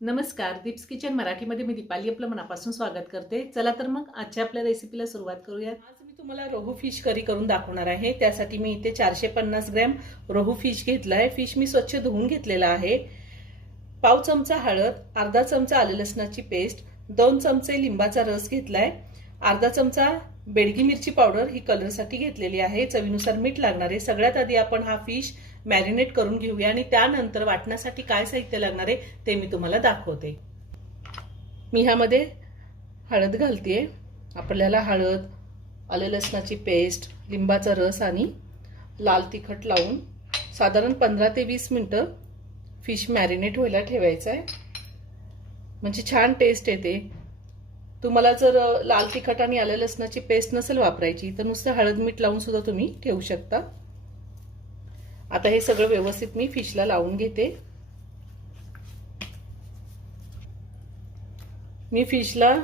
नमस्कार, दीप्स किचन मराठीमध्ये मी दीपाली आपलं मनापासून स्वागत करते. चला तर मग आजच्या आपल्या रेसिपीला सुरुवात करूया. आज मी तुम्हाला रोहू फिश करी करून दाखवणार आहे. त्यासाठी मी इथे 450 ग्रॅम रोहू फिश घेतलाय. फिश मी स्वच्छ धुवून घेतलेला आहे. पाव चमचा हळद, अर्धा चमचा आले लसणाची पेस्ट, 2 चमचे लिंबाचा रस घेतलाय, अर्धा चमचा बेडगी मिरची पावडर ही कलरसाठी घेतलेली आहे, चवीनुसार मीठ लागणार आहे. सगळ्यात आधी आपण हा फिश मॅरिनेट करून घेऊया आणि त्यानंतर वाटण्यासाठी काय साहित्य लागणार आहे ते मी तुम्हाला दाखवते. मी ह्यामध्ये हळद घालतेय. आपल्याला हळद, आले लसणाची पेस्ट, लिंबाचा रस आणि लाल तिखट लावून साधारण 15 ते 20 मिनिटं फिश मॅरिनेट व्हायला ठेवायचं आहे, म्हणजे छान टेस्ट येते. तुम्हाला जर लाल तिखट आणि आले लसणाची पेस्ट नसेल वापरायची तर नुसतं हळद मीठ लावून सुद्धा तुम्ही ठेवू शकता. आता हे सगळं व्यवस्थित मी फिशला लावून घेते. मी फिशला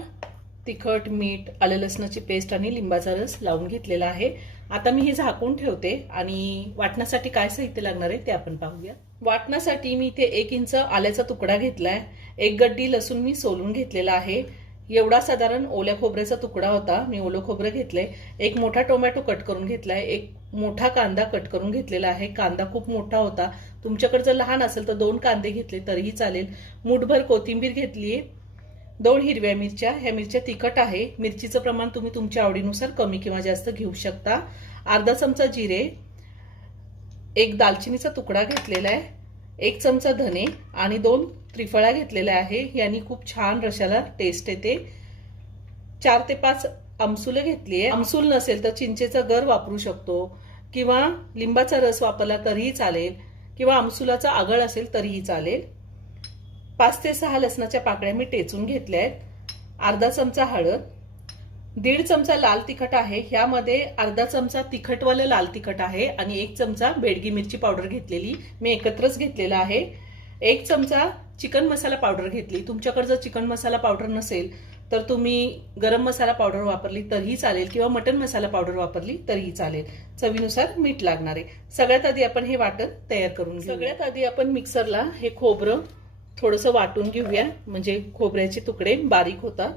तिखट, मीठ, आले लसणाची पेस्ट आणि लिंबाचा रस लावून घेतलेला आहे. आता मी हे झाकून ठेवते आणि वाटण्यासाठी काय साहित्य लागणार आहे ते आपण पाहूया. वाटण्यासाठी मी इथे 1 इंच आल्याचा तुकडा घेतलाय, 1 गड्डी लसूण मी सोलून घेतलेला आहे. एवढा साधारण ओल्या खोबऱ्याचा तुकडा होता, मी ओलं खोबरं घेतलंय. 1 मोठा टोमॅटो कट करून घेतलाय, 1 मोठा कांदा कट करून घेतलेला आहे. कांदा खूप मोठा होता, तुमच्याकडे जर लहान असेल तर 2 कांदे घेतले तरीही चालेल. मूठभर कोथिंबीर घेतलीये, 2 हिरव्या मिरच्या, ह्या मिरच्या तिखट आहे. मिरचीचं प्रमाण तुम्ही तुमच्या आवडीनुसार कमी किंवा जास्त घेऊ शकता. अर्धा चमचा जिरे, 1 दालचिनीचा तुकडा घेतलेला आहे, 1 चमचा धने आणि 2 त्रिफळा घेतलेल्या आहे. यांनी खूप छान रशाला टेस्ट येते. 4 ते 5 आमसुलं घेतलीये. आमसूल नसेल तर चिंचेचा गर वापरू शकतो किंवा लिंबाचा रस वापरला तरीही चालेल किंवा आमसुलाचा आगळ असेल तरीही चालेल. 5 ते 6 लसणाच्या पाकळ्या मी टेचून घेतल्या आहेत. अर्धा चमचा हळद, 1.5 चमचा लाल तिखट आहे. ह्यामध्ये अर्धा चमचा तिखटवालं लाल तिखट आहे आणि 1 चमचा बेडगी मिरची पावडर घेतलेली मी एकत्रच घेतलेला आहे. 1 चमचा चिकन मसाला पावडर घेतली. तुमच्याकडे जर चिकन मसाला पावडर नसेल तर तुम्ही गरम मसाला पावडर वापरली तरीही चालेल किंवा मटन मसाला पावडर वापरली तरीही चालेल. चवीनुसार मीठ लागणार आहे. सगळ्यात आधी आपण हे वाटण तयार करून घेऊ. सगळ्यात आधी आपण मिक्सरला हे खोबरं थोडंसं वाटून घेऊया, म्हणजे खोबऱ्याचे तुकडे बारीक होतात.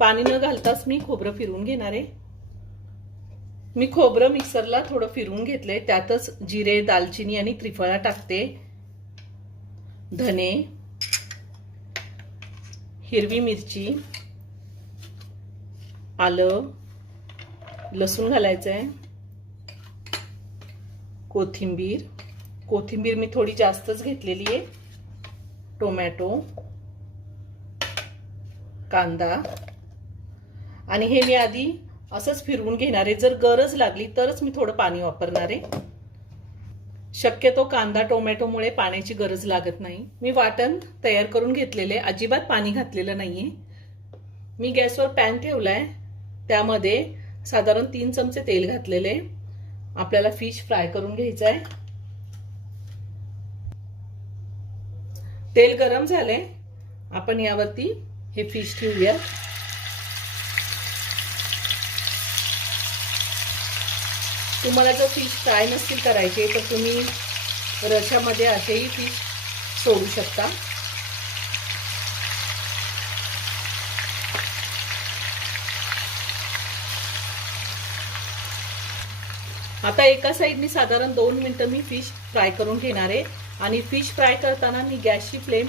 पाणी न घालताच मी खोबरं फिरवून घेणार आहे. मी खोबरं मिक्सरला थोडं फिरवून घेतलंय. त्यातच जिरे, दालचिनी आणि त्रिफळा टाकते, धने, हिरवी मिरची, आलं, लसूण घालायचंय, कोथिंबीर मी थोडी जास्तच घेतलेली आहे, टोमॅटो, कांदा आणि हे मी आधी असंच फिरवून घेणार आहे. जर गरज लागली तरच मी थोडं पाणी वापरणार आहे. शक्यतो कांदा टोमॅटोमुळे पाण्याची गरज लागत नाही. मी वाटण तयार करून घेतलेले, अजिबात पाणी घातलेलं नाहीये. मी गॅसवर पॅन ठेवलाय, त्यामध्ये साधारण 3 चमचे तेल घातलेले. आपल्याला फिश फ्राय करून घ्यायचं आहे. तेल गरम झालंय, आपण यावरती हे फिश ठेवूया. तुम्हाला जर फिश फ्राय नसतील करायचे तर तुम्ही रश्यामध्ये असेही फिश सोडू शकता. आता एका साईडनी साधारण 2 मिनिटं मी फिश फ्राय करून घेणार आहे आणि फिश फ्राय करताना मी गॅसची फ्लेम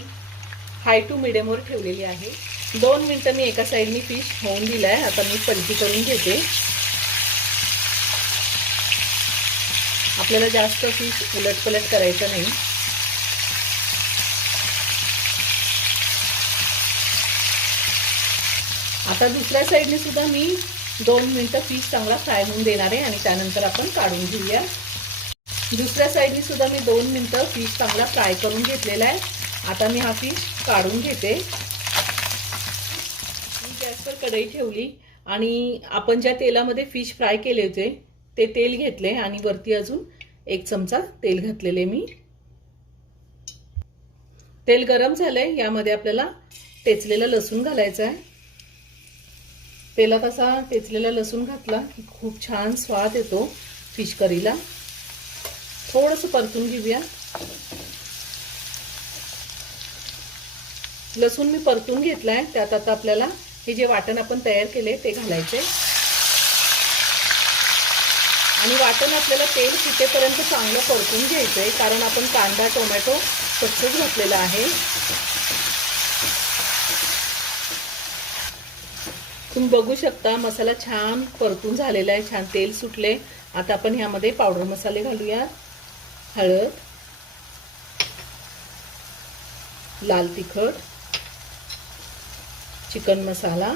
हाय टू मिडियमवर ठेवलेली आहे. 2 मिनिटं मी एका साईडनी फिश होऊन दिलाय. आता मी पलटी करून घेते. आपल्याला जास्त फिश उलटपलट करायचं नाही. आता दुसऱ्या साईडने सुद्धा मी 2 मिनिटं फिश चांगला फ्राय होऊन देणार आहे आणि त्यानंतर आपण काढून घेऊया. दुसऱ्या साईडने सुद्धा मी 2 मिनिटं फिश चांगला फ्राय करून घेतलेला आहे. आता मी हा फिश काढून घेते. मी गॅसवर कढई ठेवली आणि आपण ज्या तेलामध्ये फिश फ्राय केले होते ते तेल घेतले आणि वरती अजून 1 चमचा तेल घातलेले मी. तेल गरम झालंय, यामध्ये आपल्याला टेचलेला लसूण घालायचा आहे. तेलात असा टेचलेला लसूण घातला की खूप छान स्वाद येतो फिश करीला. थोडंसं परतून घेऊया. लसूण मी परतून घेतलाय, त्यात आता आपल्याला हे जे वाटण आपण तयार केले ते घालायचे आणि वाटण आपल्याला तेल सुटेपर्यंत चांगलं परतून घ्यायचंय, कारण आपण कांदा टोमॅटो स्वच्छ घातलेला आहे. तुम्ही बघू शकता मसाला छान परतून झालेला आहे, छान तेल सुटले. आता आपण ह्यामध्ये पावडर मसाले घालूया. हळद, लाल तिखट, चिकन मसाला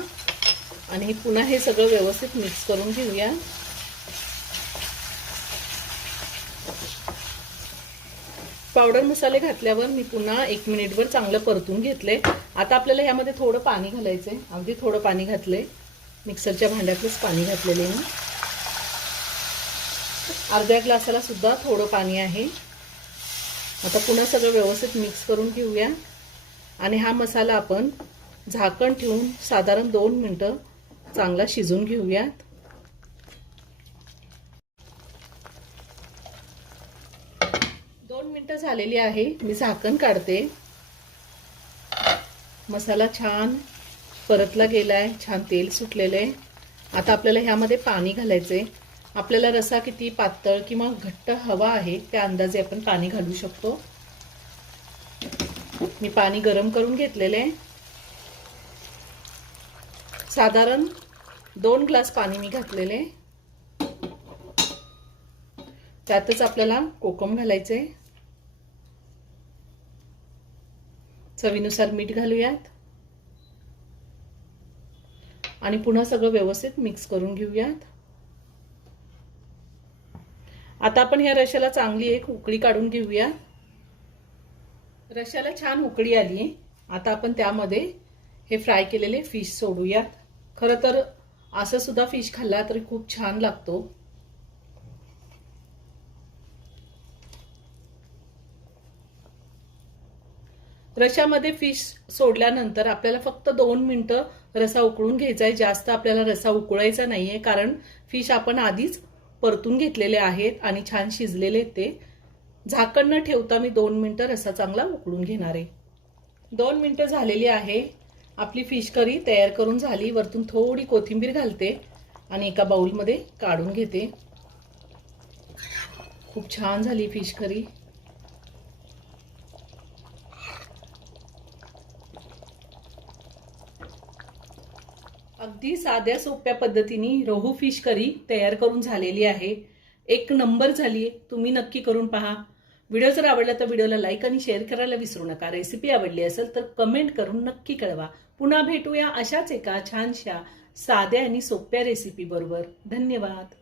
आणि पुन्हा हे सगळं व्यवस्थित मिक्स करून घेऊया. पावडर मसाले घातल्यावर मी पुन्हा 1 मिनिटभर चांगलं परतून घेतले. आता आपल्याला ह्यामध्ये थोडं पाणी घालायचंय, अगदी थोडं पाणी घातले. मिक्सरच्या भांड्यातच पाणी घातलेले मी. अर्ध्या ग्लासाला सुद्धा थोडं पाणी आहे. आता पुन्हा सगळं व्यवस्थित मिक्स करून घेऊया आणि हा मसाला आपण झाकण ठेवून साधारण 2 मिनिटं चांगला शिजवून घेऊया. 2 मिनिटं झालेली आहे. मी झाकण काढते. मसाला छान परतला गेलाय, छान तेल सुटलेलं आहे. आता आपल्याला ह्यामध्ये पाणी घालायचंय. आपल्याला रसा किती पातळ किंवा घट्ट हवा आहे त्या अंदाजे आपण पाणी घालू शकतो. मी पाणी गरम करून घेतलेले आहे. साधारण 2 ग्लास पाणी मी घातलेले. त्यातच आपल्याला कोकम घालायचे. चवीनुसार मीठ घालूयात आणि पुन्हा सगळं व्यवस्थित मिक्स करून घेऊयात. आता आपण ह्या रश्याला चांगली एक उकळी काढून घेऊया. रश्याला छान उकळी आली. आता आपण त्यामध्ये हे फ्राय केलेले फिश सोडूयात. खरं तर असं सुद्धा फिश खाल्ला तरी खूप छान लागतो. रश्यामध्ये फिश सोडल्यानंतर आपल्याला फक्त 2 मिनिटं रसा उकळून घ्यायचा आहे. जास्त आपल्याला रसा उकळायचा नाहीये, कारण फिश आपण आधीच परतून घेतलेले आहेत आणि छान शिजलेले ते. झाकण न ठेवता मी 2 मिनिटं रसा चांगला उकळून घेणार आहे. 2 मिनिटं झालेली आहे. आपली फिश करी तयार करून झाली. वरतून थोडी कोथिंबीर घालते आणि एका बाउलमध्ये काढून घेते. खूप छान झाली फिश करी. अगदी साध्या सोप्या पद्धतीने रोहू फिश करी तयार करून झालेली आहे. एक नंबर झाली. तुम्ही नक्की करून पहा. व्हिडिओ जर आवडला तर व्हिडिओला लाईक आणि शेअर करायला विसरू नका. रेसिपी आवडली असेल तर कमेंट करून नक्की कळवा. पुन्हा भेटूया अशाच एका छानशा साध्या आणि सोप्या रेसिपी बरोबर. धन्यवाद.